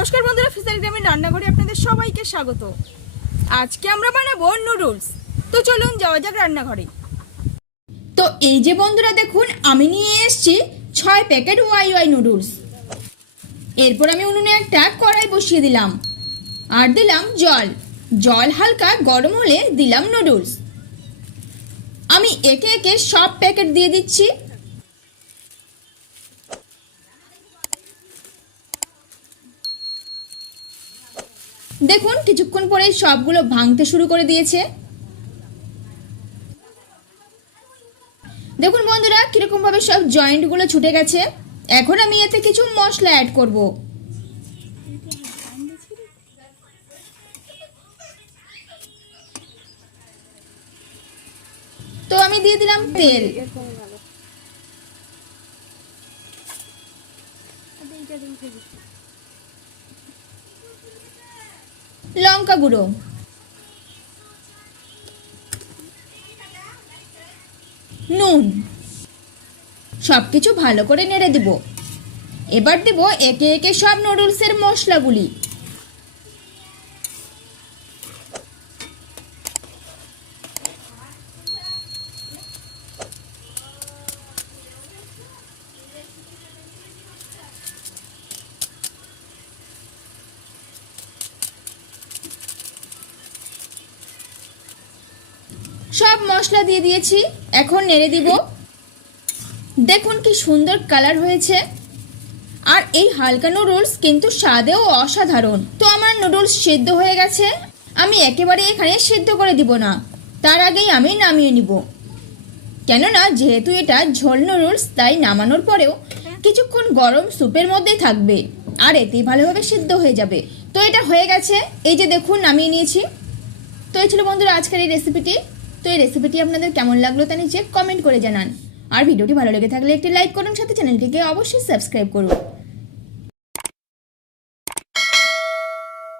নমস্কার বন্ধুরা, ফিজার গ্রামের রান্নাঘরে আপনাদের সবাইকে স্বাগত। আজকে আমরা বানাবো নুডলস। তো চলুন যাওয়া যাক রান্নাঘরে। তো এই যে বন্ধুরা দেখুন, আমি নিয়ে এসেছি 6 প্যাকেট ওয়াই ওয়াই নুডলস। এরপর আমি উনুনে একটা কড়াই বসিয়ে দিলাম আর দিলাম জল। জল হালকা গরম হলে দিলাম নুডলস। আমি একে একে সব প্যাকেট দিয়ে দিচ্ছি। দেখুন কিছুক্ষণ পরে সবগুলো ভাঙতে শুরু করে দিয়েছে। দেখুন বন্ধুরা কিরকম ভাবে সব জয়েন্টগুলো ছুটে গেছে। এখন আমি এতে কিছু মশলা অ্যাড করব। তো আমি দিয়ে দিলাম তেল, লঙ্কা গুঁড়ো, নুন, সবকিছু ভালো করে নেড়ে দিব। এবার দেব একে একে সব নুডলসের মশলাগুলি। সব মশলা দিয়ে দিয়েছি, এখন নেড়ে দিব। দেখুন কি সুন্দর কালার হয়েছে। আর এই হালকা নুডলস কিন্তু স্বাদেও অসাধারণ। তো আমার নুডলস সিদ্ধ হয়ে গেছে। আমি একেবারে এখানে সিদ্ধ করে দিব না, তার আগেই আমি নামিয়ে নিব। কেননা যেহেতু এটা ঝোল নুডলস, তাই নামানোর পরেও কিছুক্ষণ গরম স্যুপের মধ্যেই থাকবে আর এতেই ভালোভাবে সিদ্ধ হয়ে যাবে। তো এটা হয়ে গেছে, এই যে দেখুন নামিয়ে নিয়েছি। তো এই ছিল বন্ধুরা আজকের এই রেসিপিটি। তো এই রেসিপিটি আপনাদের কেমন লাগলো তা নিচে কমেন্ট করে জানান। আর ভিডিওটি ভালো লেগে থাকলে একটি লাইক করুন, সাথে চ্যানেলটিকে অবশ্যই সাবস্ক্রাইব করুন।